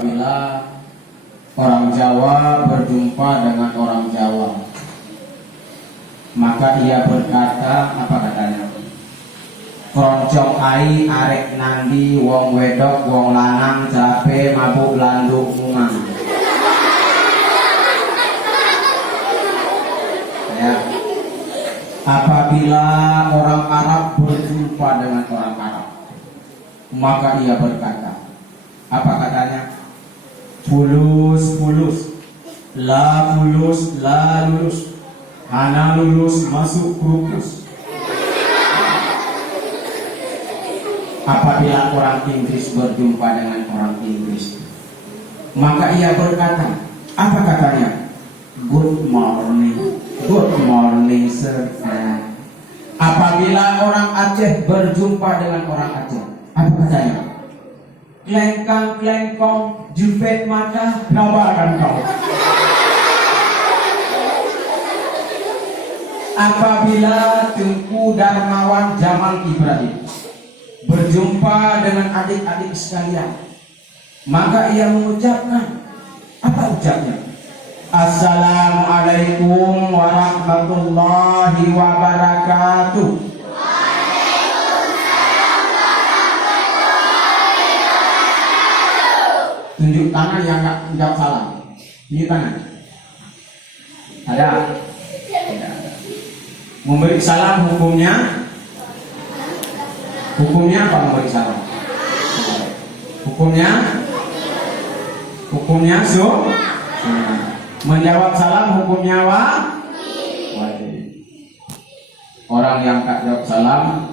apabila orang Jawa berjumpa dengan orang Jawa, maka ia berkata, apa katanya? Kroncong ai arek nandi wong wedok wong lanang jape mabuk landuk mungang. Ya. Apabila orang Arab berjumpa dengan orang Arab, maka ia berkata, apa katanya? Fulus fulus, la fulus la lulus, hana lulus masuk krupus. Apabila orang Inggris berjumpa dengan orang Inggris, maka ia berkata, apa katanya? Good morning sir. Apabila orang Aceh berjumpa dengan orang Aceh, apa katanya? Klengkang klengkong jufet mata nabakan kau. Apabila Tengku Darmawan Jamal Ibrahim berjumpa dengan adik-adik sekalian, maka ia mengucapkan, apa ucapnya? Assalamualaikum warahmatullahi wabarakatuh. Tunjuk tangan yang enggak menjawab salam. Tunjuk tangan. Ada? Tidak ada. Memberi salam hukumnya? Hukumnya apa memberi salam? Hukumnya menjawab salam hukumnya wajib. Orang yang tak jawab salam,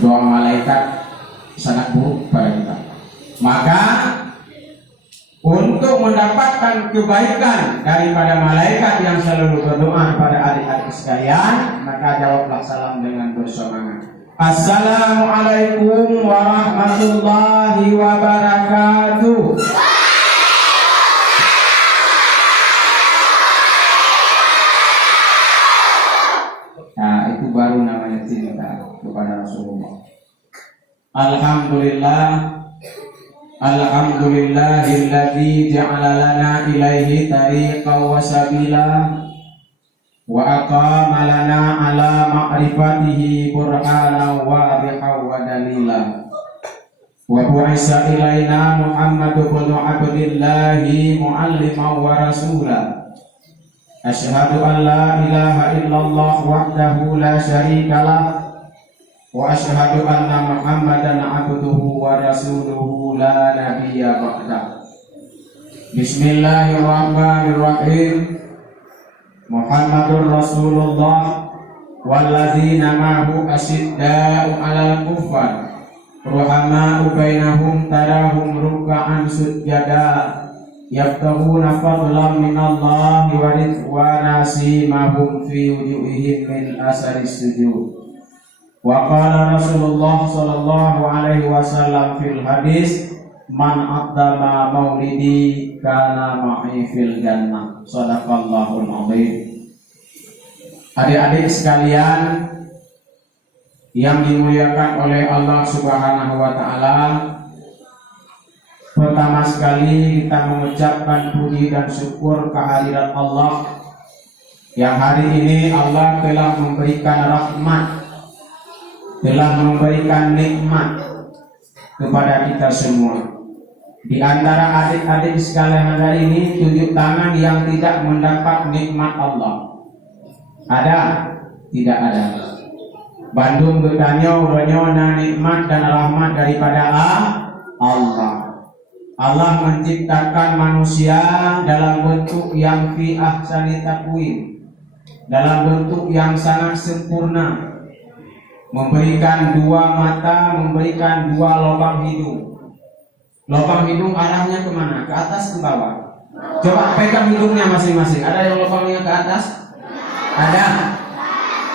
doa malaikat sangat buruk pada kita. Maka untuk mendapatkan kebaikan daripada malaikat yang selalu berdoa kepada adik-adik sekalian, maka jawablah salam dengan bersemangat. Assalamualaikum warahmatullahi wabarakatuh. Nah, itu baru namanya cinta kepada Rasulullah. Alhamdulillahilladzi ja'ala lana ilaihi tariqan wa sabila wa aqama lana ala ma'rifatihi burhana wa biha wa dalila wa bu'isa ilaina Muhammadu bin Abdillahi mu'alliman wa rasula. Asyhadu an la ilaha illallah wahdahu la syarikalah wa asyhadu anna Muhammadan abduhu wa rasuluhu la nabiyya ba'dah. Bismillahirrahmanirrahim. Muhammadur Rasulullah walladzina ma'ahu asyidda'u 'alal kuffar ruhama'u bainahum tarahum ruk'an sujada yabtaghuna fadlan minallahi wa ridwana simahum fi wujuhihim min asari sujud. Wa qala Rasulullah sallallahu alaihi wasallam fil hadis, man aqdama maulidi kana ma'i fil jannah. Shadaqallahul azim. Adik-adik sekalian yang dimuliakan oleh Allah Subhanahu wa taala, pertama sekali kita mengucapkan puji dan syukur kehadirat Allah yang hari ini Allah telah memberikan rahmat, telah memberikan nikmat kepada kita semua. Di antara adik-adik sekalian hari ini, tunjuk tangan yang tidak mendapat nikmat Allah. Ada? Tidak ada. Bandung bertanya udahnya nikmat dan rahmat daripada Allah. Allah menciptakan manusia dalam bentuk yang fi ahsani taqwim, dalam bentuk yang sangat sempurna, memberikan dua mata, memberikan dua lubang hidung. Lubang hidung arahnya kemana? Ke atas, ke bawah? Coba pegang hidungnya masing-masing. Ada yang lubangnya ke atas? Ada?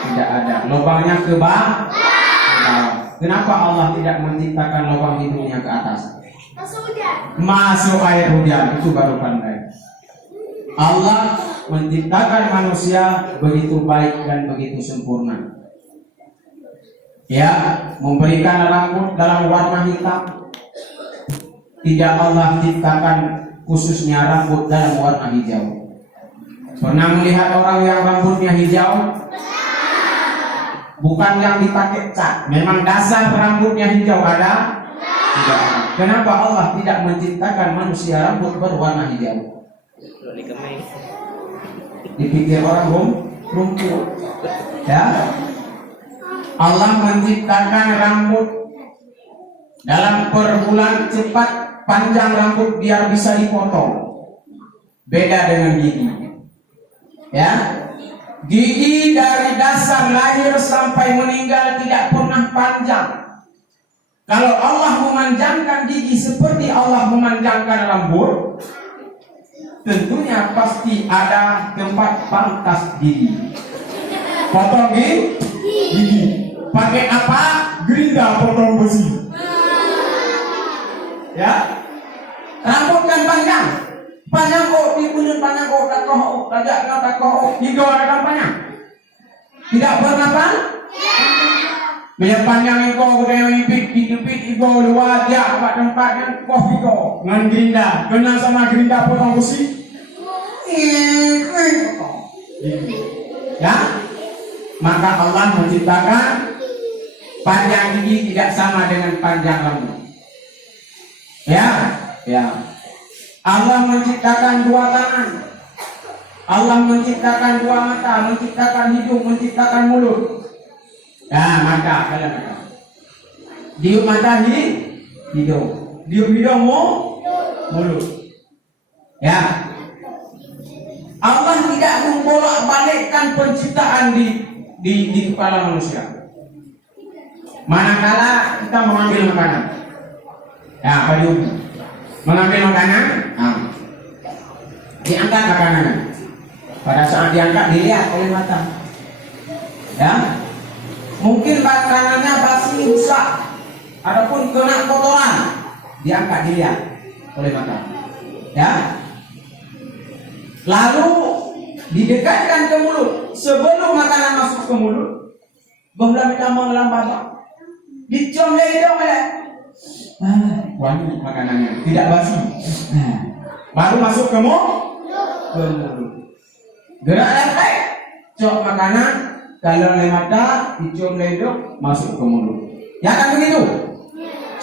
Tidak ada. Lubangnya ke bawah? Kenapa Allah tidak menciptakan lubang hidungnya ke atas? Masuk air hujan, itu baru pandai. Allah menciptakan manusia begitu baik dan begitu sempurna. Ya, memberikan rambut dalam warna hitam. tidak Allah ciptakan khususnya rambut dalam warna hijau? Pernah melihat orang yang rambutnya hijau? Bukan yang dipakai cat, memang dasar rambutnya hijau ada? Tidak. Kenapa Allah tidak menciptakan manusia rambut berwarna hijau? Dipikir orang rumput. Ya. Allah menciptakan rambut dalam perbulan cepat, panjang rambut biar bisa dipotong. Beda dengan gigi. Ya. Gigi dari dasar lahir sampai meninggal tidak pernah panjang. Kalau Allah memanjangkan gigi seperti Allah memanjangkan rambut, tentunya pasti ada tempat pangkas gigi. Potong gigi. Pakai apa? Gerinda potong besi. Ya. Rambut kan panjang. Panjang kok dipunyai panjang kok tak kok tak kok hingga ada panjang. Tidak pernah pan? Banyak panjang itu udah ipit itu luar dia apa tempatnya kok itu ngan gerinda kena sama gerinda potong besi. Ya, maka Allah menciptakan panjang gigi tidak sama dengan panjang rambut. Ya. Allah menciptakan dua tangan, Allah menciptakan dua mata, menciptakan hidung, menciptakan mulut. Ya, mata kalian mata. Diuk mata hidung, diuk hidung mulut. Ya. Allah tidak membolak-balikkan penciptaan di kepala manusia. Manakala kita mengambil makanan, ya, mengambil makanan, diangkat makanannya. Pada saat diangkat dilihat oleh mata. Ya, mungkin makanannya basi rusak, adapun kena kotoran, diangkat dilihat oleh mata. Ya. Lalu didekatkan ke mulut. Sebelum makanan masuk ke mulut, bahwa kita mengelambat, dicium dari hidung ya. Wangi makanannya, tidak basi. Baru masuk ke mulut. Gerak lantai, cok makanan, kalau oleh mata, dicium dari hidung, masuk ke mulut. Ya kan begitu?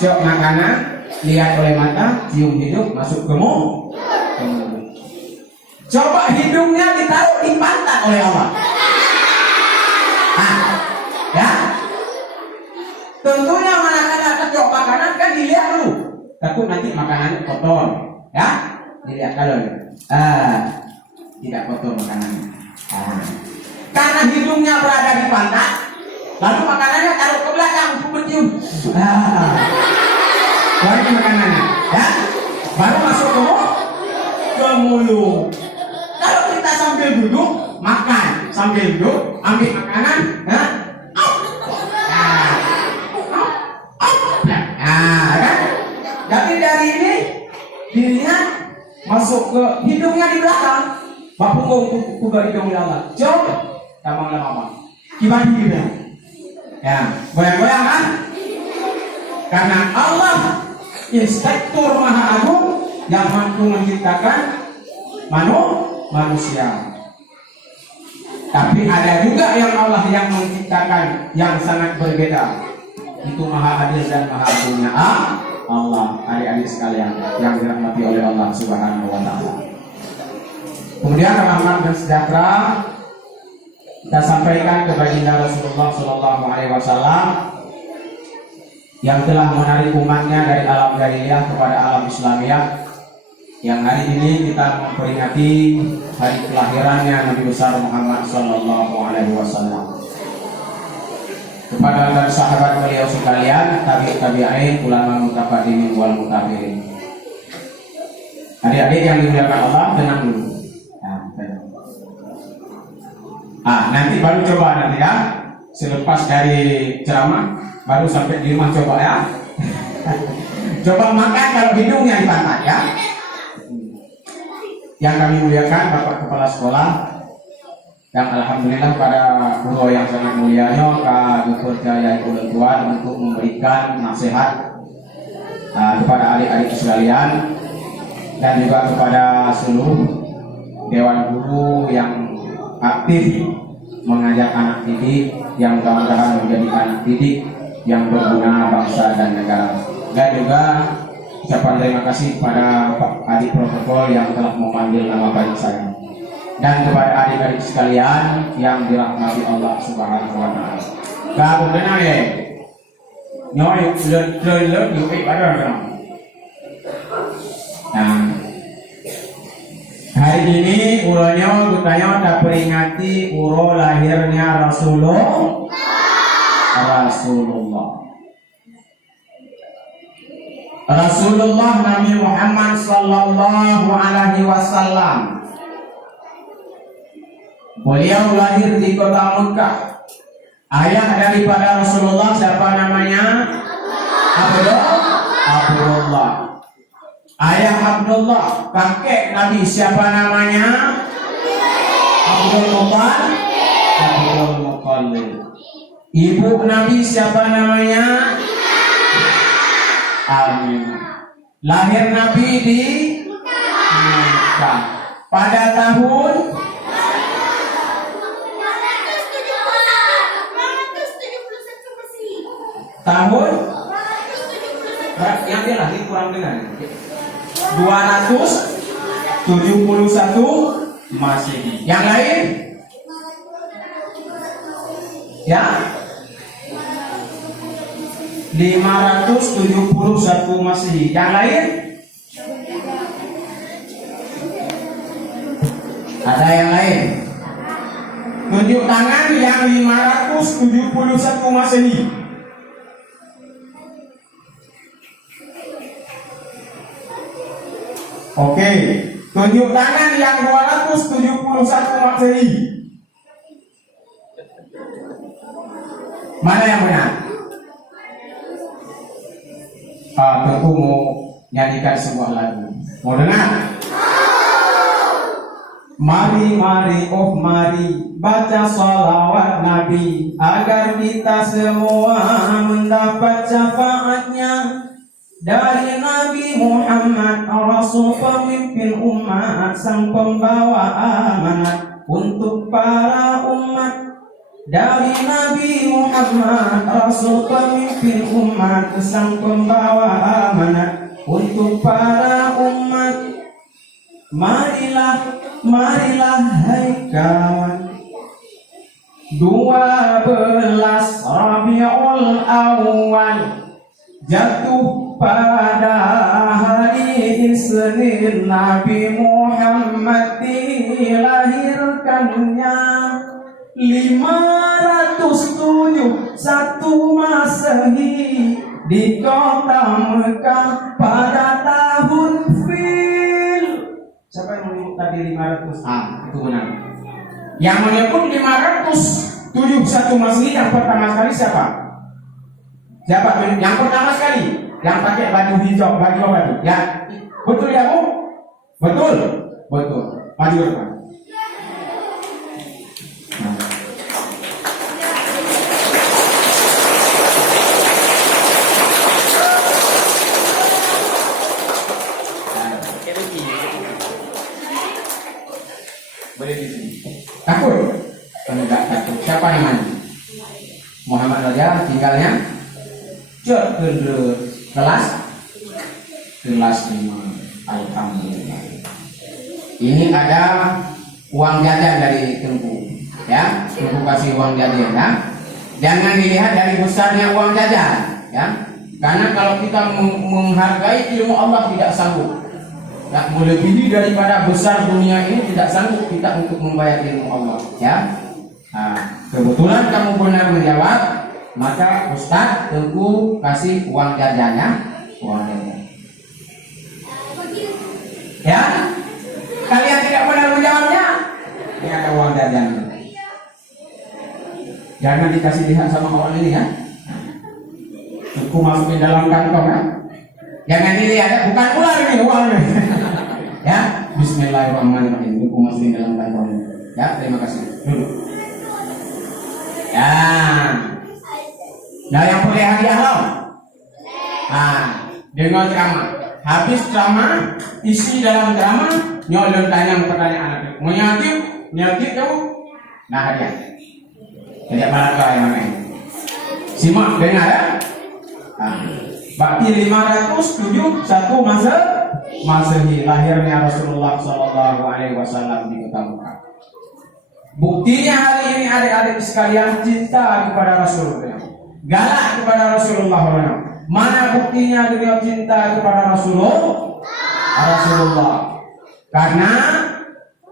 Cok makanan, lihat oleh mata, cium hidung, masuk ke mulut. Coba hidungnya ditaruh di pantat oleh Allah. Ya. Tentunya manakala kecok makanan kan dilihat dulu. Takut nanti makanannya kotor. Ya. Dilihat kalau tidak kotor makanannya. Karena hidungnya berada di pantat, lalu makanannya taruh ke belakang untuk mencium. Baru makanannya. Ya. Baru masuk ke mulut. Kalau kita sambil duduk makan, sambil duduk ambil makanan, kan? Jadi dari ini dilihat masuk ke hidungnya di belakang, bapung ke hidung lama, jauh, tambang lama, gimana gitu? Ya, goyang-goyang kan? Karena Allah Inspektur Maha Agung yang mampu menciptakan manusia. Tapi ada juga yang Allah yang menciptakan yang sangat berbeda. Itu Maha Adil dan Maha Agungnya Allah. Adik-adik sekalian yang dirahmati oleh Allah Subhanahu wa taala. Kemudian rahmat dan sejahtera kita sampaikan kepada baginda Rasulullah sallallahu alaihi wasallam yang telah menarik umatnya dari alam jahiliyah kepada alam Islamiyah. Yang hari ini kita memperingati hari kelahirannya Nabi besar Muhammad sallallahu alaihi wasallam. Kepada para sahabat beliau sekalian, tabi'in, ulama mutaqaddimin wal mutaakhirin. Adik-adik yang dimuliakan Allah, tenang dulu. Nanti baru coba nanti ya. Selepas dari ceramah baru sampai di rumah coba ya. Coba makan kalau hidungnya di pantat ya. Yang kami muliakan Bapak Kepala Sekolah, yang alhamdulillah pada guru yang sangat mulianya Kak Dr. Jaya Tuan untuk memberikan nasihat kepada adik-adik sekalian dan juga kepada seluruh dewan guru yang aktif mengajak anak didik yang mudah-mudahan menjadi anak didik yang berguna bangsa dan negara. Dan juga ucapan terima kasih kepada Pak Adik Protokol yang telah memanggil nama baik saya. Dan kepada adik-adik sekalian yang dirahmati Allah Subhanahu wa taala. Kamu kenal ya? Nyoy le yuk pada orang. Nah, hari ini uronya kita tak peringati uro lahirnya Rasulullah. Rasulullah Nabi Muhammad sallallahu alaihi wasallam. Beliau lahir di kota Mekah. Ayah daripada Rasulullah siapa namanya? Abdullah. Ayah Abdullah. Kakek Nabi siapa namanya? Abdul Muttalib. Ibu Nabi siapa namanya? Aminah. Lahir Nabi di Mekah. Pada tahun yang dia lahir kurang dengan 271 Masehi. Yang lain? Ya? 571 Masehi. Yang lain? Ada yang lain? Tunjuk tangan yang 571 Masehi. Oke, tunjuk tangan yang 271 Masehi. Mana yang benar? Tentu mau nyanyikan sebuah lagu. Mau dengar? Mari, mari baca salawat Nabi agar kita semua mendapat syafaatnya. Dari Nabi Muhammad Rasul pemimpin umat, sang pembawa amanat untuk para umat. Dari Nabi Muhammad Rasul pemimpin umat, sang pembawa amanat untuk para umat. Marilah hai kawan, 12 Rabiul Awal jatuh pada hari Isnin. Nabi Muhammad dilahirkannya 571 Masehi di kota Mekah pada tahun Fil. Siapa yang menyebut tadi 500? Itu benar. Yang menyebut 571 Masehi yang pertama sekali siapa? Siapa yang pertama sekali? Yang pakai baju hijau, baju apa itu? Ya, betul ya Bu? Betul. Maju depan. Boleh di sini. Takut? Enggak takut. Siapa namanya? Muhammad Raja, tinggalnya kelas 5. Alhamdulillah. Ini ada uang jajan dari Tengku, ya. Tengku kasih uang jajan, ya. Jangan dilihat dari besarnya uang jajan, ya. Karena kalau kita menghargai ilmu Allah tidak sanggup. Ya, melebihi daripada besar dunia ini tidak sanggup kita untuk membayar ilmu Allah, ya. Nah, kebetulan kamu benar menjawab, maka Ustaz Tengku kasih uang jajannya, ya. Kalian tidak benar menjawabnya, ini ada uang jajan. Jangan dikasih lihat sama orang ini, ya. Tengku masukin dalam kantong, ya. Jangan dilihat, ya. Bukan ular ini, uang ini. Ya, Bismillahirrahmanirrahim. Tengku masukin dalam kantong. Ya, terima kasih. Duduk. Ya. Nah, yang boleh hadiah loh. dengan ceramah. Habis ceramah, isi dalam ceramah nyolong tanya pertanyaan itu. Mau nyakit kamu? Nah dia. Tidak marah yang mana? Simak dengar ya. Bakti 507 satu Masehi lahirnya Rasulullah Sallallahu Alaihi Wasallam di Kota Mekah. Buktinya hari ini adik-adik sekalian cinta kepada Rasulullah, galak kepada Rasulullah. Mana buktinya beliau cinta kepada Rasulullah? Karena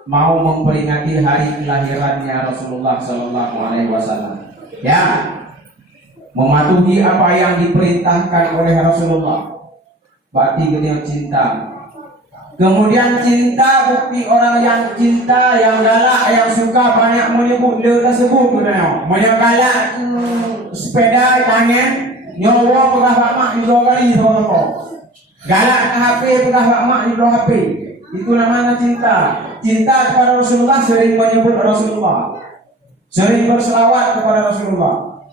mau memperingati hari kelahirannya Rasulullah Sallallahu Alaihi Wasallam. Ya, mematuhi apa yang diperintahkan oleh Rasulullah. Berarti beliau cinta. Kemudian cinta, bukti orang yang cinta, yang galak, yang suka banyak menyebut dia tersebut. Banyak galak sepeda tangan, nyawa pegah Pak Mak di 2 kali saudara. Galak ke HP pegah Pak Mak di 2 HP. Itu namanya cinta. Cinta kepada Rasulullah, sering menyebut Rasulullah, sering berselawat kepada Rasulullah.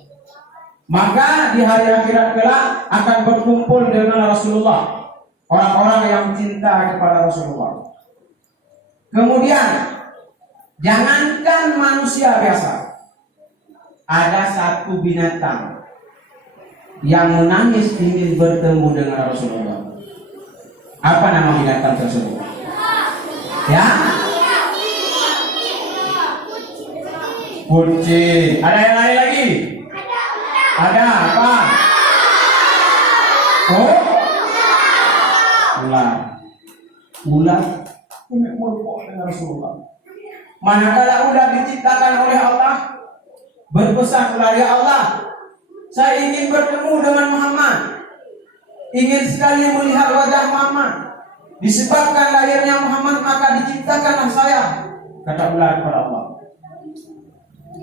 Maka di hari akhirat kelak akan berkumpul dengan Rasulullah orang-orang yang cinta kepada Rasulullah. Kemudian jangankan manusia biasa, ada satu binatang yang menangis ingin bertemu dengan Rasulullah. Apa nama binatang tersebut? Ya? Kucing. Ada yang lain lagi? Ada apa? Oh? Ular berkumpul dengan Rasulullah. Manakala ular diciptakan oleh Allah, berpesan kepada Allah, saya ingin bertemu dengan Muhammad, ingin sekali melihat wajah Muhammad. Disebabkan lahirnya Muhammad maka diciptakanlah saya, kata ular kepada Allah.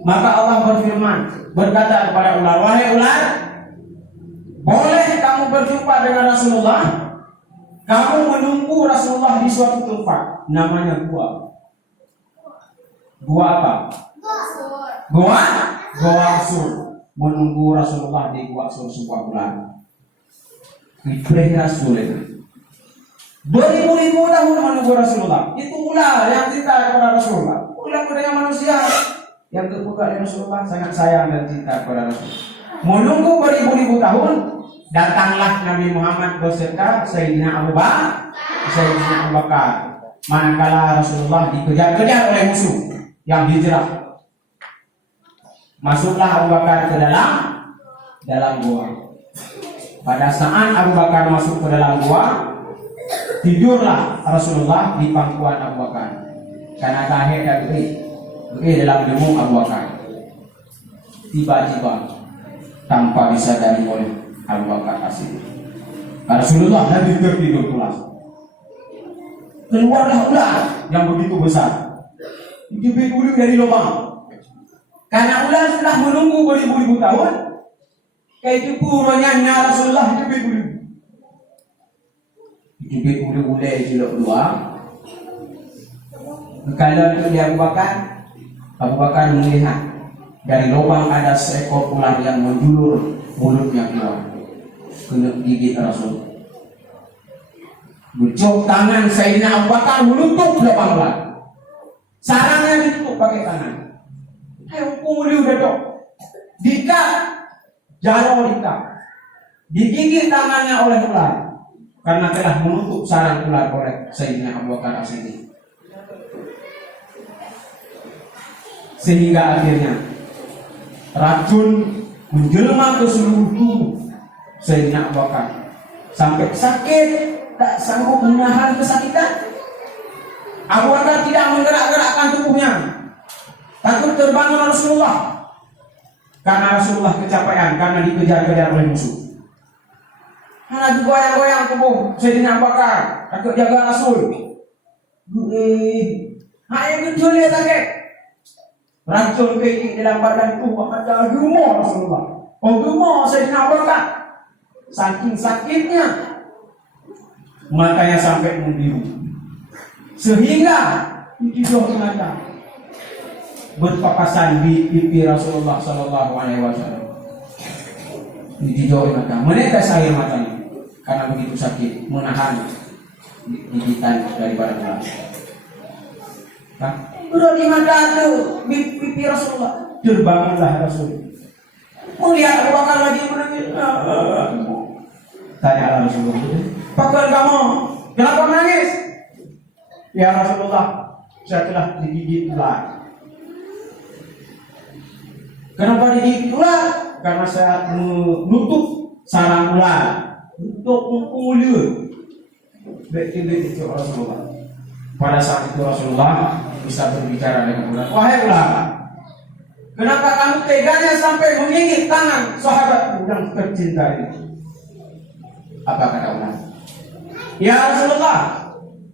Maka Allah berfirman, berkata kepada ular, wahai ular, boleh kamu berjumpa dengan Rasulullah. Kamu menunggu Rasulullah di suatu tempat, namanya gua. Gua apa? Gua Sur. Menunggu Rasulullah di gua Sur sebuah bulan. Ibrahim Rasul itu. 2000 tahun menunggu Rasulullah. Itu ular yang cinta kepada Rasulullah. Ular budaya manusia yang kepada Rasulullah sangat sayang dan cinta kepada Rasulullah. Menunggu beribu-ribu tahun, datanglah Nabi Muhammad beserta Sayyidina Abu Bakar. Manakala Rasulullah dikejar-kejar oleh musuh yang hijrah, masuklah Abu Bakar ke dalam gua. Pada saat Abu Bakar masuk ke dalam gua, tidurlah Rasulullah di pangkuan Abu Bakar. Karena tahir dan beri dalam demu Abu Bakar. Tiba-tiba tanpa disadari oleh Abu Bakar asing, Rasulullah hadir tertidur pula. Keluarlah ular yang begitu besar, dijubit dari lubang. Karena ular sudah menunggu beribu-ribu tahun, kayak itu purunya Rasulullah dijubit ulu-ulu jilok dua. Kalau itu dia Abu Bakar melihat dari lubang ada seekor ular yang menjulur mulutnya keluar, kena gigit Rasul. Bercok tangan Sayyidina Abu Bakar menutup lubang ular. Sarangnya ditutup pakai tangan. Ayo pulih udah dok. Dikat, jaro dikat. Digigit tangannya oleh ular karena telah menutup sarang ular oleh Sayyidina Abu Bakar asli. Sehingga akhirnya racun menjelma ke seluruh tubuh Sayyidina Abu Bakar sampai sakit, tak sanggup menahan kesakitan. Abu Bakar tidak menggerak-gerakkan tubuhnya, takut terbangun Rasulullah karena Rasulullah kecapean karena dikejar-kejar oleh musuh. Karena goyang-goyang tubuh Sayyidina Abu Bakar, takut jaga Rasul. Yang kecil dia sakit. Racun kecil dalam badan tubuh ada gemuk Rasulullah. Gemuk Sayyidina Abu Bakar. Saking sakitnya matanya sampai membiru, sehingga hidung mata berpapasan di pipi Rasulullah Sallallahu Alaihi Wasallam. Hidung mata menetes air matanya karena begitu sakit menahan gigitan daripada ular. Nah, Udah di mata tuh pipi Rasulullah. terbangunlah Rasul. Melihat Abu Bakar lagi menangis. Tanya Rasulullah, Pakaian kamu, kenapa menangis? ya Rasulullah, saya telah digigit ular. Kenapa digigit ular? Karena saya menutup sarang ular untuk mulut. Betul itu Rasulullah. Pada saat itu Rasulullah bisa berbicara dengan ular. Wahai ular, Kenapa kamu teganya sampai menggigit tangan sahabat? yang tercinta itu. Apa kata ular? Ya Rasulullah,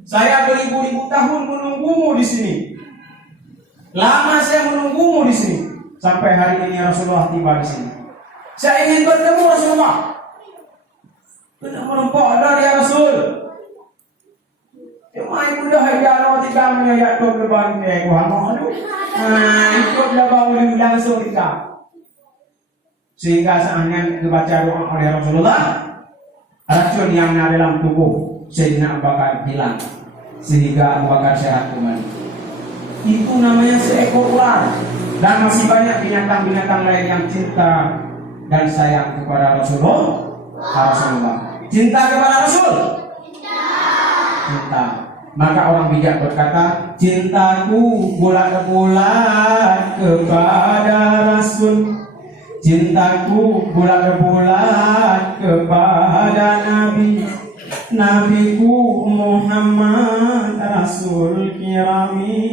saya beribu-ribu tahun menunggumu di sini. Lama saya menunggumu di sini. Sampai hari ini Rasulullah tiba di sini. Saya ingin bertemu Rasulullah. Benar merempok dari ya Rasul. Cuma ibu dah hanya tiga menyayat dua berban ke Muhammad. Ikut dah bangun langsung tiga. Sehingga saatnya dibaca doa oleh Rasulullah, racun yang ada dalam tubuh Sayyidina Abu Bakar hilang, sehingga Abu Bakar sehat kembali. Itu namanya seekor ular. Dan masih banyak binatang-binatang lain yang cinta dan sayang kepada Rasulullah. Cinta kepada Rasul. Cinta. Maka orang bijak berkata, cintaku bulat-bulat kepada Rasul. Cintaku bulat-bulat kepada Nabi. Nabiku Muhammad Rasul kirami.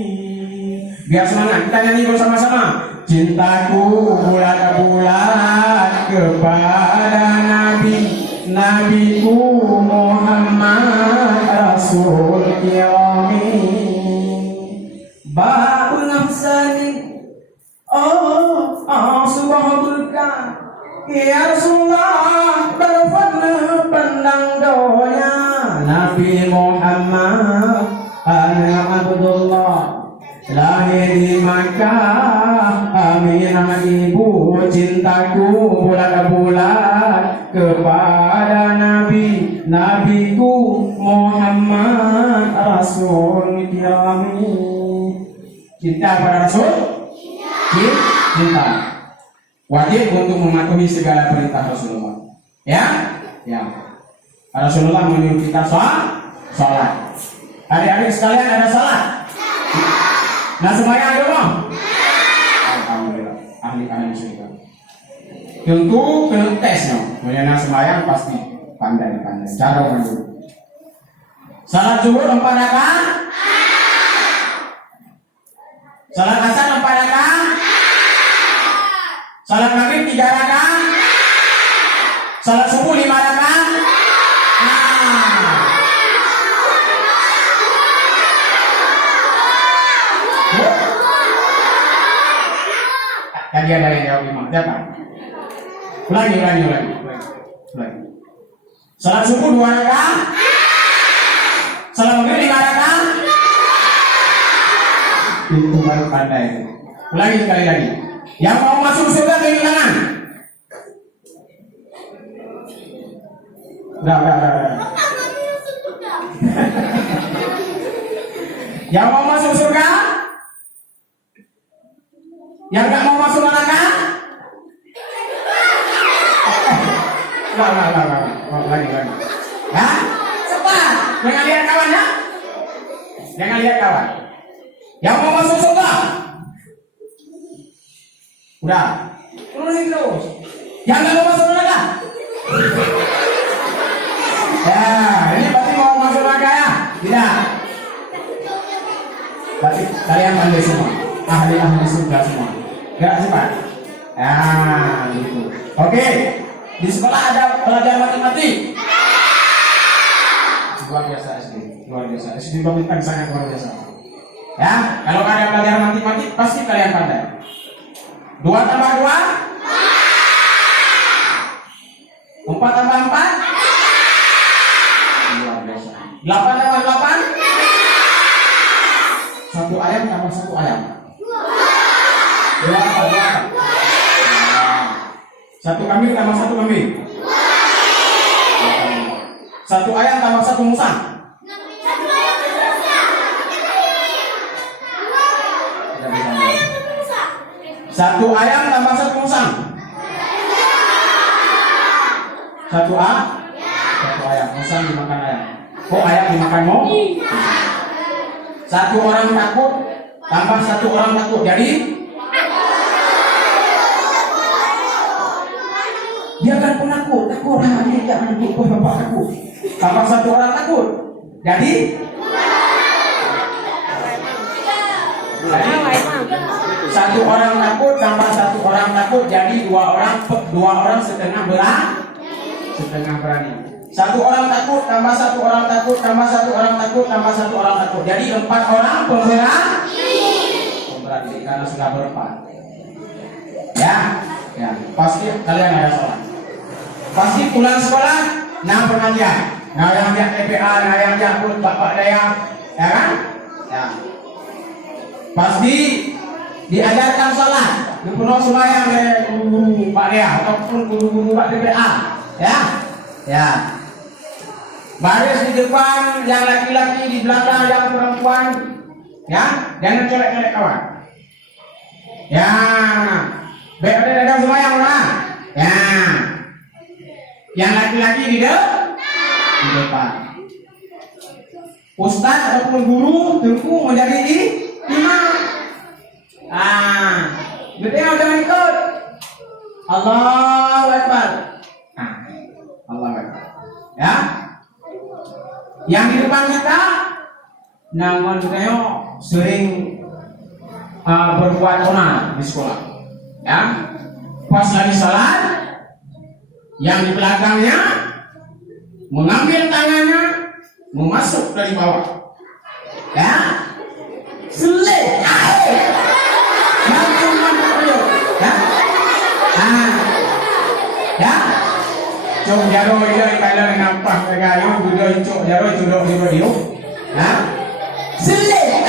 Biar semangat, kita nyanyi bersama-sama. Cintaku bulat-bulat kepada Nabi. Nabiku Muhammad Rasul kirami. Babu nafsani. Subhanallah. Ya Rasulullah, berfadna pandang doanya. Nabi Muhammad anak Abdullah, lahir di Makkah, Aminah ibu. Cintaku bulat-bulat kepada Nabi. Nabiku Muhammad Rasul kirami. Cinta pada Rasul? Cinta. Wajib untuk mematuhi segala perintah Rasulullah. Ya? Ya. Rasulullah menyuruh kita sholat. Adik-adik sekalian ada sholat? Nah semuanya ada dong? Alhamdulillah. Ahli surga. Tentu kena tes no. Punya semayang pasti pandai. Cara orang dulu. Salat zuhur 4 rakaat. Salat asar 4 rakaat. Salat maghrib 3 rakaat. Salat subuh 5 rakaat. Tadi ada yang jawab 5. Siapa? Ulangi. Salat subuh 2 rakaat. Salat maghrib 5 rakaat. Itu baru pandai. Ulangi sekali lagi. Yang mau masuk surga tinggi tangan. Udah. Yang mau masuk surga? Yang gak mau masuk neraka? Lagi. Ya? Cepat. Jangan lihat kawan ya. Jangan lihat kawan. Yang mau masuk surga? Udah. Turunin terus. Yang gak mau masuk neraka? Ya, ini pasti mau masuk neraka ya? Tidak. Berarti kalian pandai semua. Ahli surga semua. Gak cepat. Ya, gitu. Oke. Di sekolah ada pelajaran matematik. Luar biasa SD Komitmen sangat luar biasa. Ya, kalau ada pelajaran matematik pasti kalian pandai. 2 tambah 2 4 tambah 4 luar biasa. 8 tambah 8 1 ayam tambah 1 ayam 2 apa? 1 kambing tambah 1 kambing. Satu ayam tambah satu musang. Satu ayam tambah satu musang. Satu ayam, musang dimakan ayam. Kok ayam dimakan mau? Satu orang takut tambah satu orang takut jadi dia kan penakut, takut ini jangan takut bapak takut. Tambah satu orang takut jadi satu orang takut tambah satu orang takut jadi dua orang setengah berani. Satu orang takut tambah satu orang takut tambah satu orang takut tambah satu orang takut jadi 4 orang pemberani karena sudah berempat. Ya, pasti kalian ada sholat. Pasti pulang sekolah, pengajian, yang TPA, yang jabut bapak daya, ya kan? Ya. Pasti diajarkan sholat, dipenuh sembahyang oleh guru-guru Pak Dea ataupun guru-guru Pak TPA, ya. Baris di depan, yang laki-laki di belakang, yang perempuan, ya, jangan colek-colek kawan. Ya, ada sembahyang lah, ya. Yang laki-laki di depan. Ustaz ataupun guru tentu menjadi imam. Betul jangan ikut. Allahu Akbar. Allahu Akbar. Ya. Yang di depan kita namun kita sering berbuat onar di sekolah. Ya. Pas lagi salat, yang di belakangnya mengambil tangannya, memasuk dari bawah. Ya. Selek. Ya. Cok jaro dia kalau nampak kayu duduk cok jaro duduk di radio. Ya. Selek.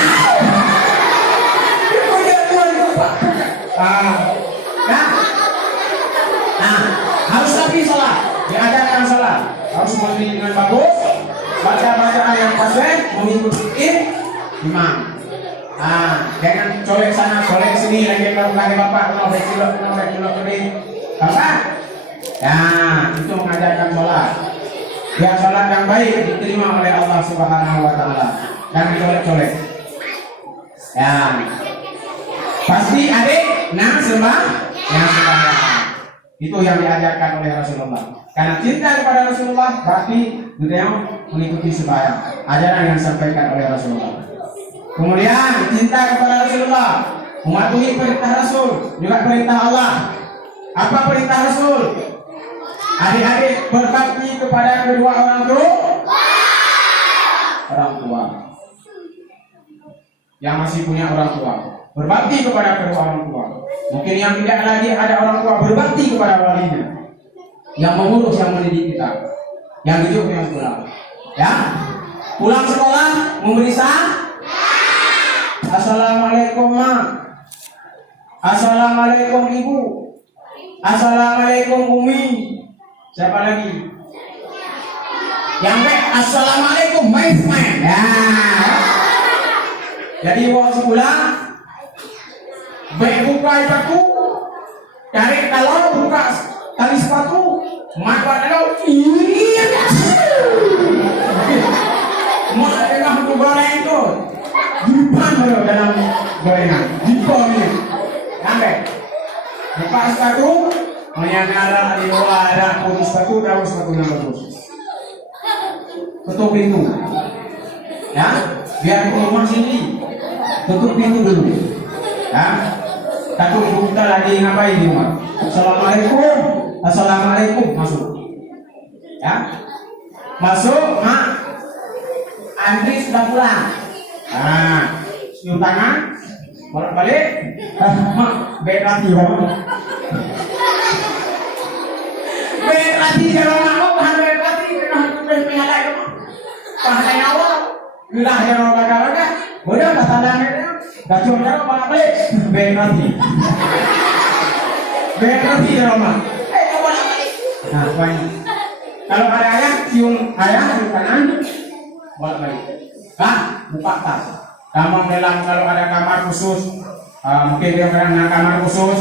Harus rapi salat, diajarkan salat, harus berdiri dengan bagus, baca bacaan yang fasih, mengikuti imam. Jangan colek sana, colek sini, lagi kalau nggak bapak, nolak cilok tadi, bapak. Ya, itu mengajarkan salat. Biar salat yang baik diterima oleh Allah Subhanahu Wa Taala. Jangan colek-colek. Ya, pasti adik, sembahyang. Itu yang diajarkan oleh Rasulullah. Karena cinta kepada Rasulullah berarti beliau mengikuti sembahyang. Ajaran yang disampaikan oleh Rasulullah. Kemudian cinta kepada Rasulullah, mematuhi perintah Rasul, juga perintah Allah. Apa perintah Rasul? Adik-adik berbakti kepada kedua orang tua. Yang masih punya orang tua, berbakti kepada kedua orang tua. Mungkin yang tidak lagi ada orang tua, berbakti kepada walinya, yang mengurus, yang mendidik kita, yang hidup, yang sekolah. Ya, pulang sekolah memberi salam. Assalamualaikum ma. Assalamualaikum ibu. Assalamualaikum umi. Siapa lagi? Yang assalamualaikum my friend. Ya. Jadi waktu sekolah baik buka sepatu, cari kalau buka tali sepatu, maka kalau mau tengah untuk goreng itu, dipan dalam gorengan, dipan ini, sampai buka sepatu, menyangara di luar ada putus sepatu, dalam sepatunya bagus, tutup pintu, ya, biar rumah sini, tutup pintu dulu, ya. Takut ibu kita lagi ngapain di rumah. Assalamualaikum, masuk. Ya, masuk, mak. Andri sudah pulang. Cium tangan, balik. Mak, baik lagi, baik lagi kalau mak, bahan baik lagi, kena penyalah itu, bahan awal, gila yang baga-baga, udah tandanya. Gacung jaro malah balik, baik lagi ya Roma. Nah, kalau ada ayam cium ayah, cium kanan, bolak-balik. Buka tas. Kamu dalam kalau ada kamar khusus, mungkin dia pernah kamar khusus,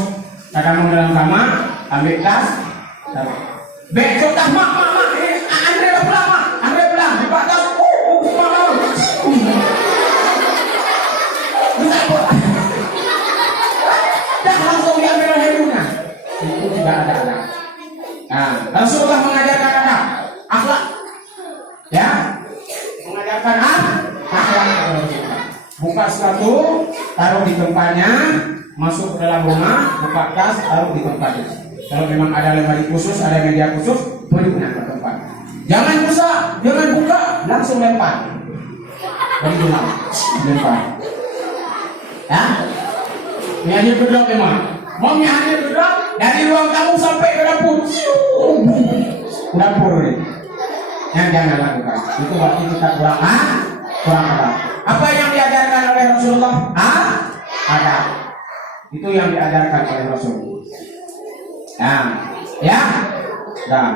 kamu dalam kamar, ambil tas, taruh. Besok tas mak, Andre pulang, buka tas, dah langsung diambil handphonenya. Itu tidak ada anak. Nah, Rasulullah mengajarkan anak akhlak, ya, mengajarkan akhlak. Buka sesuatu, taruh di tempatnya, masuk ke dalam rumah, buka tas, taruh di tempatnya. Kalau memang ada lemari khusus, ada media khusus, berikan ke tempat. Jangan buka, langsung lempar. Dari dalam, lempar. Ya, ini hanya berdrop memang. Mau hanya berdrop dari ruang tamu sampai ke dapur. Dapur ini. Yang jangan lakukan. Itu waktu kita kurang apa? Apa yang diajarkan oleh Rasulullah? Ada. Itu yang diajarkan oleh Rasul. Ya. Dan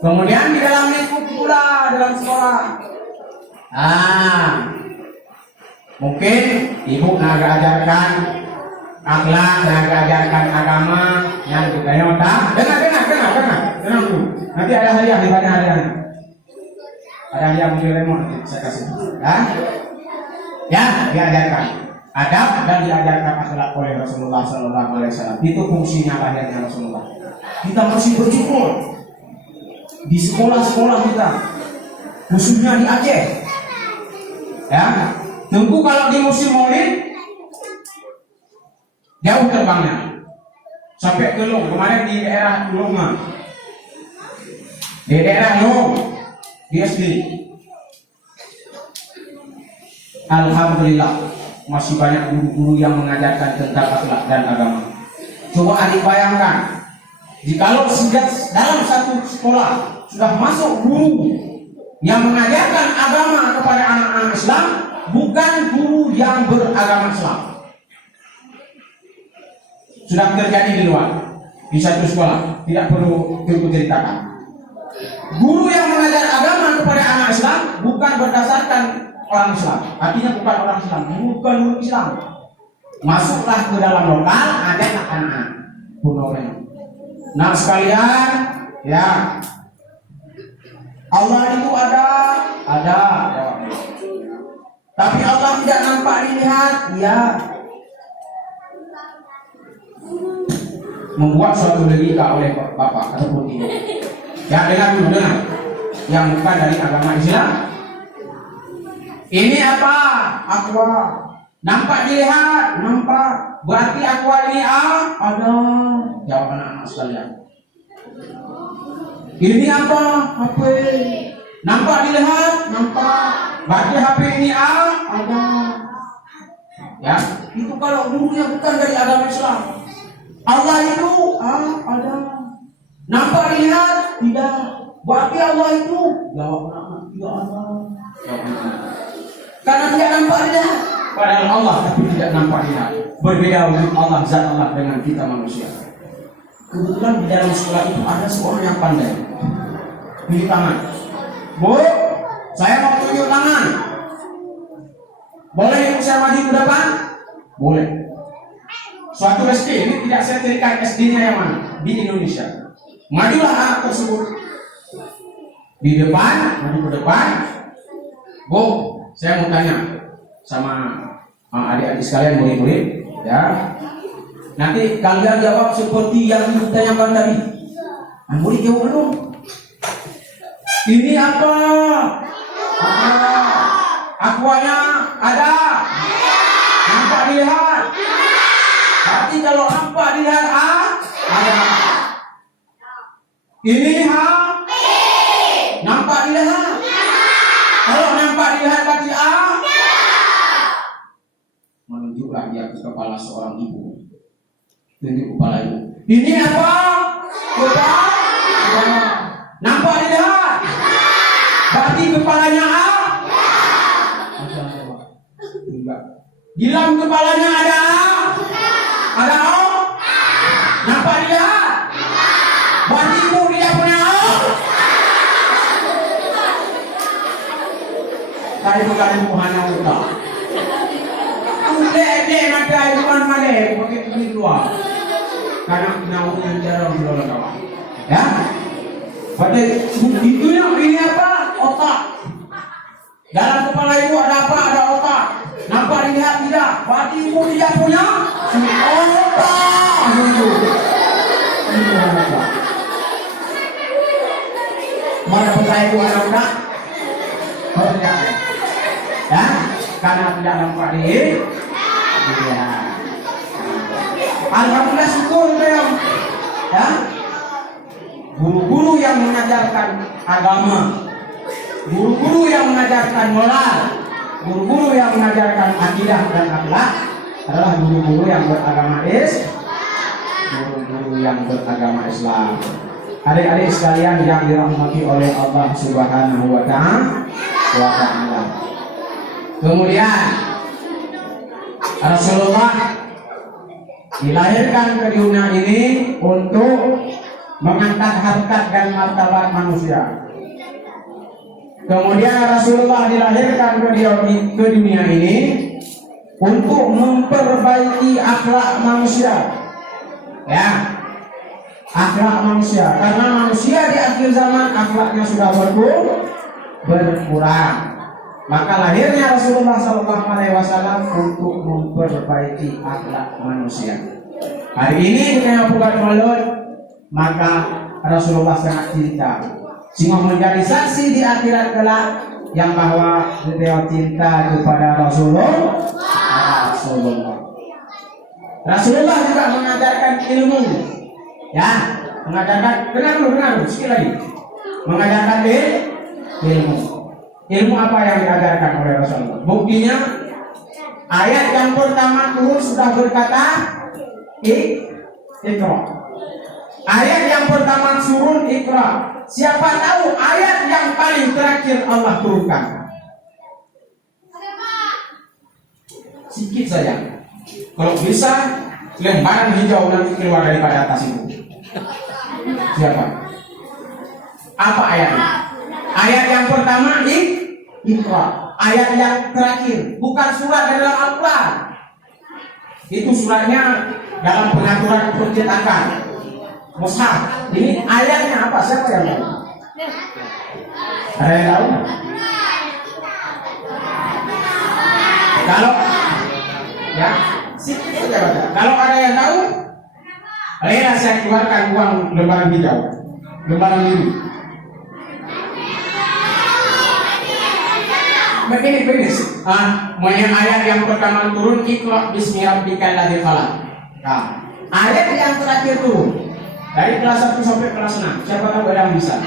kemudian di dalam lingkup pula dalam sekolah. Mungkin ibu nak ajarkan akhlak, nak ajarkan agama yang juga nyata. Dengar dulu. Nanti ada hadiah di mana hadiah. Ada hadiah mobil remote saya kasih. Ya, diajarkan adab dan diajarkan akhlak oleh Rasulullah SAW. Itu fungsinya lahirnya Rasulullah. Kita masih bersyukur di sekolah-sekolah kita, khususnya di Aceh. Ya, tunggu kalau di musim Maulid jauh terbangnya sampai ke Long. Kemarin di daerah Long, di SD. Alhamdulillah masih banyak guru-guru yang mengajarkan tentang akhlak dan agama. Coba adik bayangkan, jikalau sudah dalam satu sekolah sudah masuk guru yang mengajarkan agama kepada anak-anak Islam, bukan guru yang beragama Islam. Sudah terjadi di luar, di satu sekolah, tidak perlu ceritakan. Guru yang mengajar agama kepada anak Islam bukan berdasarkan orang Islam, artinya bukan orang Islam, bukan guru Islam. Masuklah ke dalam lokal, ajak anak-anak purnomen. Nah sekalian, ya, Allah itu ada. Tapi Allah tidak nampak dilihat, ya. Membuat suatu logika oleh bapak ataupun ibu. Ya, dengar. Yang bukan dari agama Islam. Ini apa? Aqua. Nampak dilihat? Nampak. Berarti aqua ini ada. Jawab anak-anak sekalian. Ini apa? HP. Nampak dilihat? Nampak. Berarti HP ini ada. Ya, itu kalau gurunya bukan dari agama Islam. Allah itu ada. Nampak dilihat? Tidak. Berarti Allah itu? Jawab anak-anak, tidak ada. Karena tidak nampak dilihat. Padahal Allah tapi tidak nampak dilihat. Berbeda wujud Allah, zat Allah dengan kita manusia. Kebetulan di dalam sekolah itu ada seorang yang pandai. Tunjuk tangan. Bu, saya mau tunjuk tangan. Boleh ibu saya maju ke depan? Boleh. Suatu SD, ini tidak saya ceritakan SD-nya yang mana, di Indonesia. Majulah anak tersebut di depan, maju ke depan. Bu, saya mau tanya sama adik-adik sekalian, murid-murid, ya. Nanti kalian jawab seperti yang ditanyakan tadi. Murid jawab dong. Ini apa? Aquanya ada. Nampak dilihat. Berarti kalau nampak dilihat ada. Ini nampak dilihat. Kalau nampak dilihat berarti menunjuklah dia ke kepala seorang ibu. Tunjuk kepala ibu. Ini apa? Nampak dilihat. Berarti kepalanya enggak. Di dalam kepalanya ada nampak dilihat. Berarti ibu tidak punya itu kalian buhana uta. Ede mata itu kan mana? Begitu keluar. Karena naungan jarang dulu kawan. Ya. Pada itu yang ini apa? Otak. Dalam kepala ibu ada apa? Ada otak. Nampak dilihat tidak? Berarti ibu tidak punya otak. Mana percaya ibu ada otak? Oh tidak. Ya, karena tidak nampak di. Ya. Alhamdulillah syukur beliau. Ya. Guru-guru yang mengajarkan agama, guru-guru yang mengajarkan moral, guru-guru yang mengajarkan akidah dan akhlak adalah guru-guru yang beragama guru-guru yang beragama Islam. Adik-adik sekalian yang dirahmati oleh Allah Subhanahu wa Ta'ala. Kemudian Rasulullah dilahirkan ke dunia ini untuk mengangkat harkat dan martabat manusia. Kemudian Rasulullah dilahirkan ke dunia ini untuk memperbaiki akhlak manusia. Ya, akhlak manusia. Karena manusia di akhir zaman akhlaknya sudah berkurang. Maka lahirnya Rasulullah SAW untuk memperbaiki akhlak manusia. Hari ini dengan bukan Maulud, maka Rasulullah sangat cinta, sehingga menjadi saksi di akhirat kelak yang bahwa beliau cinta kepada Rasulullah. Rasulullah juga mengajarkan ilmu, ya, mengajarkan benar sekali lagi, mengajarkan ilmu. Ilmu apa yang diajarkan oleh Rasulullah? Buktinya ayat yang pertama turun sudah berkata Iqra. Ayat yang pertama turun Iqra. Siapa tahu ayat yang paling terakhir Allah turunkan? Sikit saja. Kalau bisa lembaran hijau nanti keluar daripada atas itu. Siapa? Apa ayatnya? Ayat yang pertama Iqra. Ayat yang terakhir, bukan surat dari dalam Al-Quran. Itu suratnya dalam pengaturan percetakan mushaf. Ini ayatnya apa? Siapa yang tahu? Ada yang tahu? Kalau ya, sedikit saja baca. Kalau ada yang tahu, ayolah saya keluarkan uang lembaran hijau, lembaran biru. Begini. Yang ayat yang pertama turun Iqra bismi rabbikal ladzi khalaq. Nah, ayat yang terakhir turun dari kelas 1 sampai kelas 6. Siapa tahu ada yang bisa?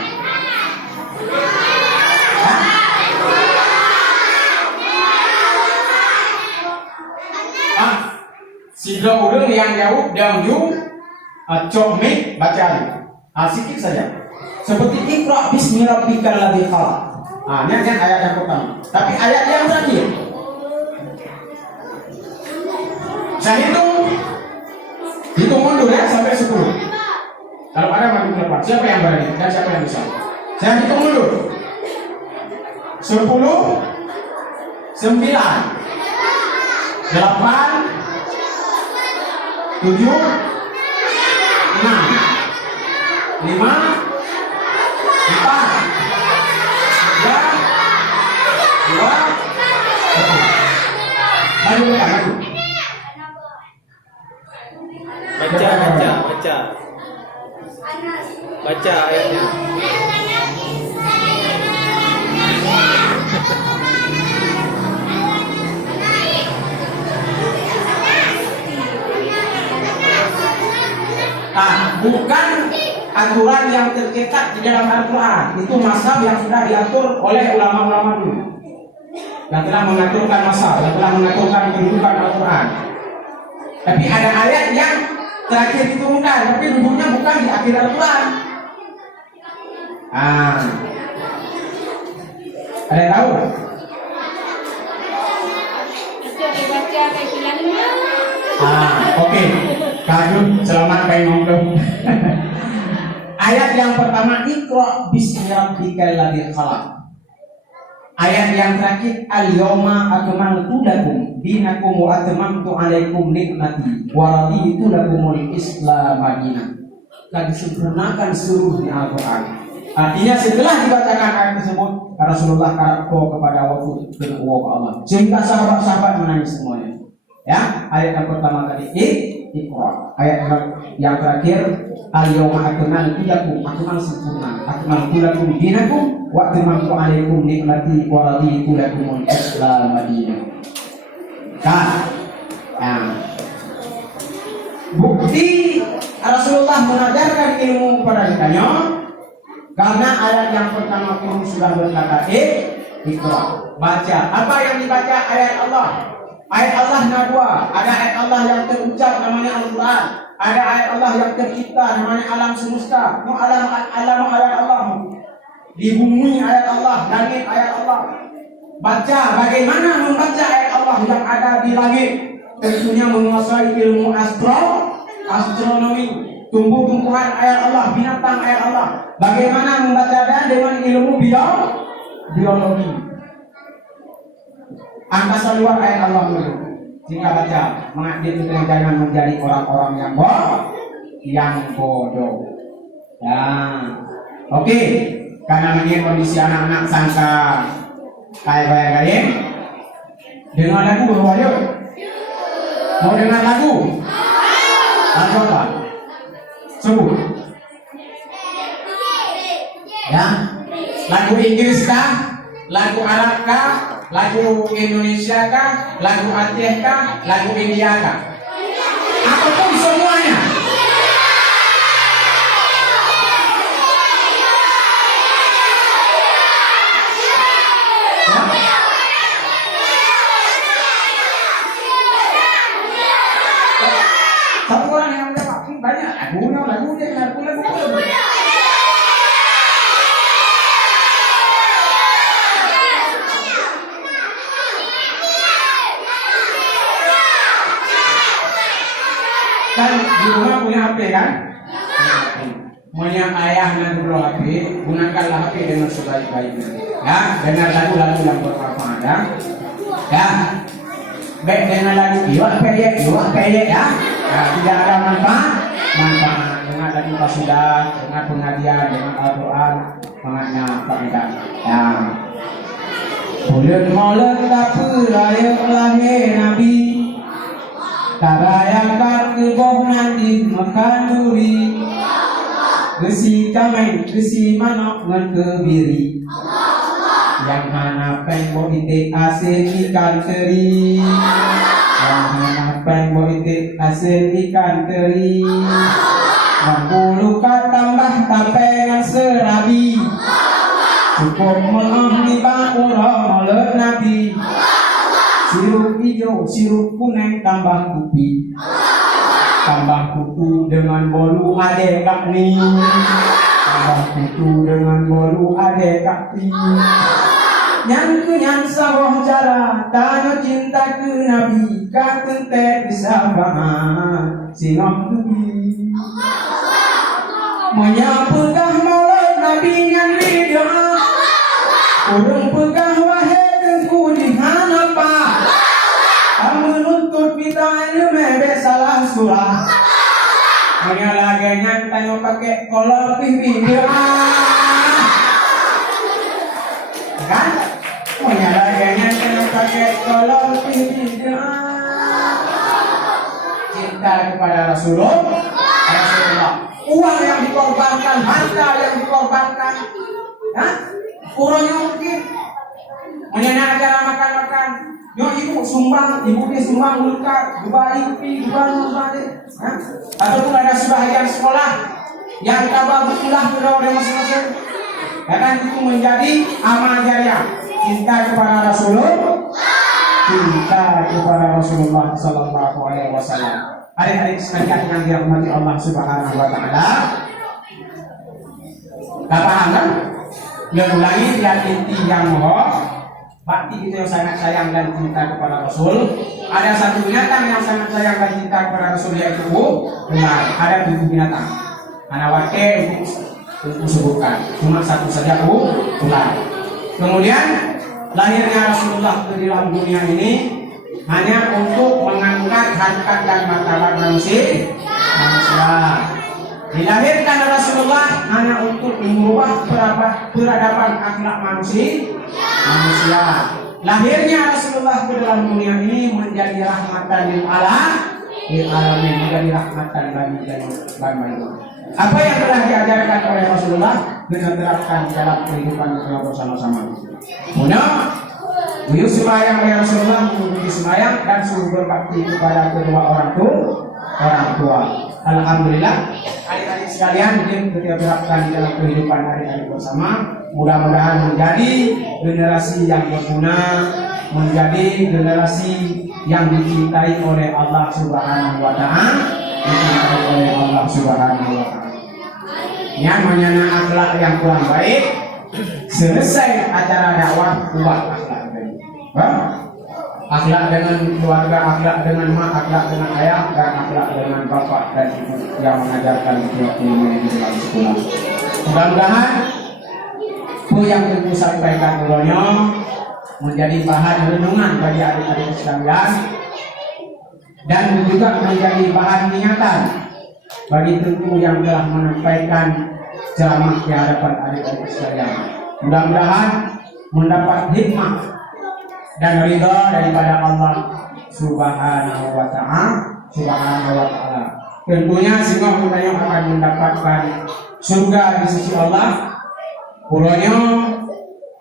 Si Daudeng yang jauh Daud cok mic baca sedikit saja. Seperti Iqra bismi rabbikal ladzi khalaq. Ini kan ayat yang pertama. Tapi ayat yang terakhir, saya hitung mundur ya sampai 10. Kalau ada maju ke depan, siapa yang berani dan siapa yang bisa? Saya hitung mundur. 10, 9, 8, 7, 6, 5, 4, 3, 2, 1. Maju. Baca ayatnya. Bukan aturan yang tercetak di dalam Al-Quran. Itu mazhab yang sudah diatur oleh ulama-ulama dulu, yang telah mengaturkan mazhab, yang telah mengaturkan kedudukan Al-Quran. Tapi ada ayat yang terakhir diturunkan, tapi duduknya bukan di akhir Al-Quran. Ada yang tahu? Oke. Kajun selamat kayak ngomong. Ayat yang pertama Iqra bismi rabbikal ladzi khalaq. Ayat yang terakhir, al-yawma akmaltu lakum dinakum wa atmamtu alaikum nikmati wa raditu lakumul Islam madinah. Telah disempurnakan seluruhnya Al-Quran. Artinya setelah dibacakan ayat tersebut, Rasulullah karakter kepada waktu berdoa ke Allah, sehingga sahabat-sahabat menangis semuanya. Ya, ayat yang pertama tadi Iqra. Ayat yang terakhir, al-yawma akmaltu lakum, akmal sempurna, akmaltu lakum dinakum wa atmamtu alaikum nikmati wa raditu lakumul Islam madinah. Bukti Rasulullah mengajarkan ilmu kepada kitanya karena ayat yang pertama pun sudah berkata Iqra, baca. Apa yang dibaca? Ayat Allah. Ayat Allah ada dua. Ada ayat Allah yang terucap namanya Al-Quran. Ada ayat Allah yang tercipta namanya alam semesta. Alam ayat Allah. Di bumi ayat Allah, langit ayat Allah. Baca, bagaimana membaca ayat Allah yang ada di langit? Tentunya menguasai ilmu astronomi, tumbuh-tumbuhan ayat Allah, binatang ayat Allah. Bagaimana membacanya dengan ilmu biologi. Angkasa luar ayat Allah dulu. Sehingga baca, mengabdi dengan jangan menjadi orang-orang yang bodoh. Ya, oke. Karena ini kondisi anak-anak sangka kayak dengar lagu bahwa yuk mau dengar lagu apa sebut ya, lagu Inggris kah, lagu Arab kah, lagu Indonesia kah, lagu Aceh kah, lagu India kah, apapun semuanya. Satu orang yang menjawab banyak lagu dia lagu. Kan di rumah punya HP kan? Punya ayah dan dulu HP, gunakanlah HP dengan sebaik-baiknya. Ya, dengar lagu-lagu yang bermanfaat. Ya, baik dengan lagu iwak peyek ya. Ya, tidak ada manfaat. Dengan lagu qasidah, dengan pengajian, dengan Al-Quran, mengenai faedah. Ya. Bulan Maulid tak peraya lahir Nabi, tarayakan kebohongan di makan duri, gesi kamai, gesi manok dan kebiri, yang mana pengbok itik asin ikan teri, yang mana pengbok itik asin ikan teri, menggulukan tambah tapengan serabi, cukup mengambil bangurah Maulid Nabi. Sirup hijau, sirup kuning, tambah kopi, tambah kutu dengan bolu ade kakni, tambah kutu dengan bolu ade kakni. Yang kenyan sawah cara tanya cinta ke Nabi, kakente bisa banget sinong dubi. Monya pegah Maulid Nabi yang lidah, urung pegah wahai dengku di hanapa. Menuntut kita ilmu salah surah. Mengalaganya tanya pakai kolor pipi dia. Kan? Mengalaganya tanya pakai kolor pipi dia. Cinta kepada Rasulullah. Uang yang dikorbankan, harta yang dikorbankan. Kurangnya mungkin. Menyenang acara makan-makan. Yo ibu sumbang, ibu dia sumbang ulka, dua ipi, dua nubade. Ataupun ada sebahagian sekolah yang kabar berulah oleh masing-masing. Dan itu menjadi amal jariah. Cinta kepada Rasulullah, cinta kepada Rasulullah Sallallahu Alaihi Wasallam. Adik-adik sekalian yang dirahmati Allah Subhanahu Wa Taala, paham kan? Ulangi lihat inti yang mohon. Bakti kita yang sangat sayang dan cinta kepada Rasul. Ada satu binatang yang sangat sayang dan cinta kepada Rasul, yaitu ular. Ada 7 binatang. Anak wakil untuk sebutkan. Cuma satu saja ular. Kemudian lahirnya Rasulullah ke dalam dunia ini hanya untuk mengangkat harkat dan martabat manusia. Dilahirkan Rasulullah hanya untuk mengubah peradaban akhlak manusia. Lahirnya Rasulullah ke dalam dunia ini menjadi rahmatan lil alamin, menjadi rahmatan bagi manusia. Apa yang telah diajarkan oleh Rasulullah kita terapkan dalam kehidupan kita bersama-sama. Beliau sembahyang oleh Rasulullah, mengikuti sembahyang dan suruh berbakti kepada kedua orang tua. Alhamdulillah, adik-adik sekalian, kita terapkan dalam kehidupan adik-adik bersama. Mudah-mudahan menjadi generasi yang berguna, menjadi generasi yang dicintai oleh Allah Subhanahu wa Ta'ala. Dicintai oleh Allah Subhanahu wa Ta'ala. Yang menyana akhlak yang kurang baik, selesai acara dakwah ubah akhlak baik. Akhlak dengan keluarga, akhlak dengan mak, akhlak dengan ayah, dan akhlak dengan bapak dan ibu yang mengajarkan ilmu di dalam sekolah. Mudah-mudahan apa yang ibu sampaikan dulunya menjadi bahan renungan bagi adik-adik sekalian dan juga menjadi bahan ingatan bagi tentu yang telah menyampaikan ceramah di hadapan adik-adik sekalian. Mudah-mudahan mendapat hikmah dan ridha daripada Allah Subhanahu wa Ta'ala. Tentunya semua kita akan mendapatkan surga di sisi Allah. Pulaunya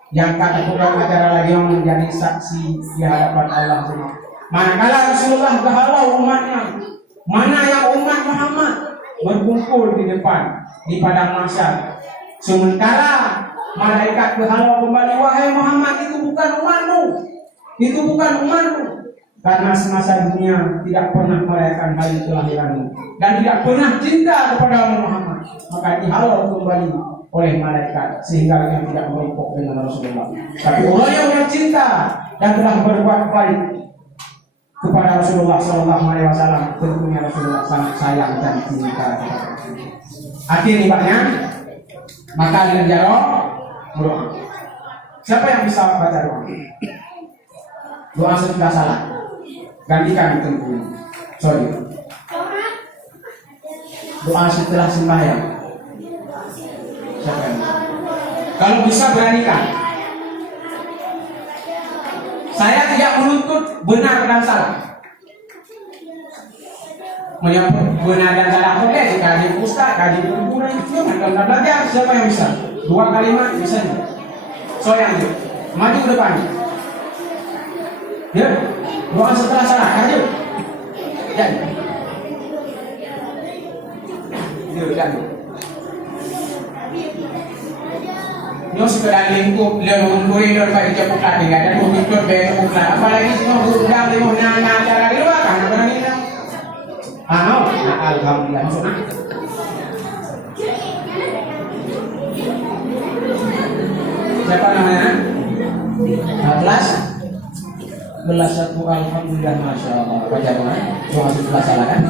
yang kata pulau acara lagi yang menjadi saksi di hadapan Allah semua. Manakala Rasulullah berhalau umatnya, mana yang umat Muhammad berkumpul di depan di padang mahsyar, sementara malaikat berhalau kembali, wahai Muhammad, itu bukan umatmu, karena semasa dunia tidak pernah merayakan hari kelahiranmu dan tidak pernah cinta kepada Muhammad, maka dihalau kembali oleh malaikat sehingga dia tidak merokok dengan Rasulullah. Tapi orang yang punya cinta dan telah berbuat baik kepada Rasulullah SAW, tentunya Rasulullah sangat sayang dan cinta. Akhir ibadahnya, maka dengan jawab berdoa. Siapa yang bisa baca doa? Doa setelah salat. Gantikan tentunya. Doa setelah sembahyang. Siapa yang bisa? Kalau bisa beranikan. Saya tidak menuntut benar dan salah. Menyebut benar dan salah boleh, kaji ustaz, kaji guru, itu mana belajar. Siapa yang bisa? 2 kalimat bisa. Yang itu maju ke depan. Ya, doa setelah salah, kaji. Dan Yo sekedar lingkup lemburi dari cepuk tadi nggak ada mikir besok apalagi semua udah lima nanya acara di luar kan apa lagi kan? Alhamdulillah masuk. Siapa namanya? Kelas 1 alhamdulillah masya Allah. Baca doa setelah salah kan?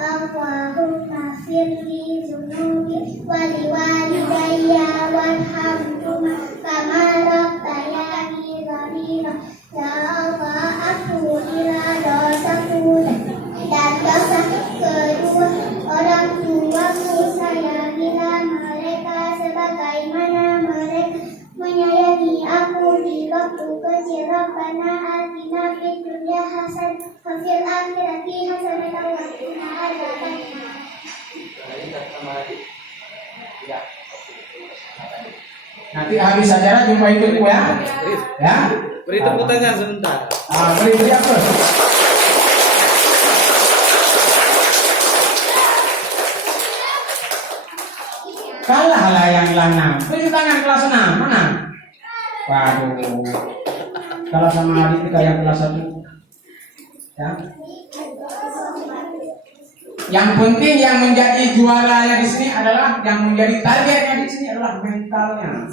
Allahumma firli zunubi wali walidayya warhamhuma kama rabbayani shaghira. Ya Allah, aku iradosaku dan dosa kedua orang tuaku, sayangilah mereka sebagaimana mereka menyayangi aku di waktu kecil. Rabbana atina fid dunya hasanah wa fil akhirati hasanah wa qina adzabannar. Nanti habis acara jumpa itu ya. Ya. Beri tepuk tangan sebentar. Beri apa? Kalah lah yang lanang. Beri tangan kelas 6. Mana? Waduh. Kalau sama adik kita yang kelas 1. Ya. Yang penting yang menjadi juaranya di sini adalah, yang menjadi targetnya di sini adalah mentalnya.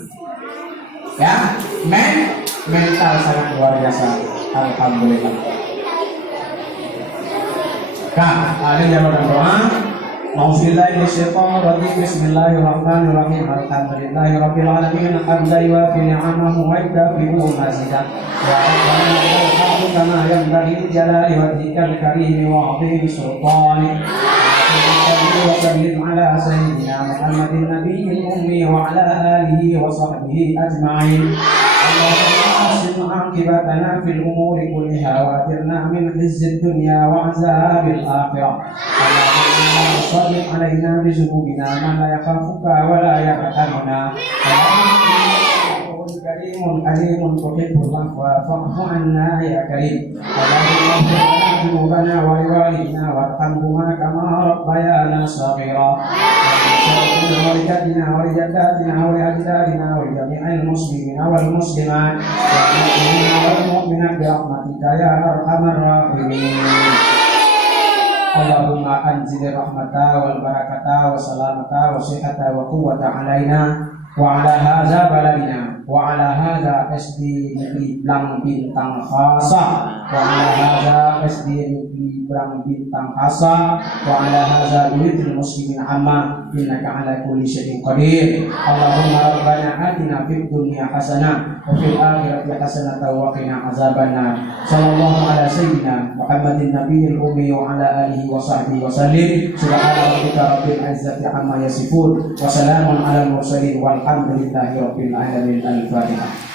Ya, mental sangat luar biasa. Alhamdulillah. Kak, ada jawaban doa A'udzubillahi minasyaitonir rajim. Bismillahirrahmanirrahim. Alhamdulillahi rabbil alamin. Hamdan yuwafi ni'amahu wa yukafi'u mazidah. Ya Rabbana lakal kama yanbaghi li jalali wajhikal karim wa 'azimi sultanik. وسلم على سيدنا محمد النبي الأمي وعلى آله وصحبه أجمعين. اللهم أحسن عاقبتنا في الأمور كلها وأجرنا من خزي الدنيا وعذاب الآخرة. اللهم صل علينا بذنوبنا من لا يخافك ولا يرحمنا. كريم حليم تحب العفو فاعف عنا يا كريم. اللهم اغفر لنا ذنوبنا ولوالدينا وارحمهما كما ربيانا صغيرا. ولجدنا ولجداتنا ولأجدادنا ولجميع المسلمين والمسلمات والمؤمنين والمؤمنات برحمتك يا أرحم الراحمين. Allahumma anzil rahmata wal barakata wa salamata wa sihhata wa quwwata alaina wa ala hadza baladina wa ala hadza SD Negeri Blang Bintang Khasa wa ala hadza SD Negeri Blang Bintang Khasa wa ala hadza ulil muslimin amma innaka ala kulli syai'in qadir. Allahumma rabbana atina fid dunya hasanah wa fil akhirati hasanah wa qina azabannar. Sallallahu ala sayyidina Muhammadin nabiyil ummi wa ala alihi wa sahbihi wa sallim. Subhana rabbika rabbil izzati amma yasifun wa salamun alal mursalin walhamdulillahi rabbil alamin. Al-Fatihah.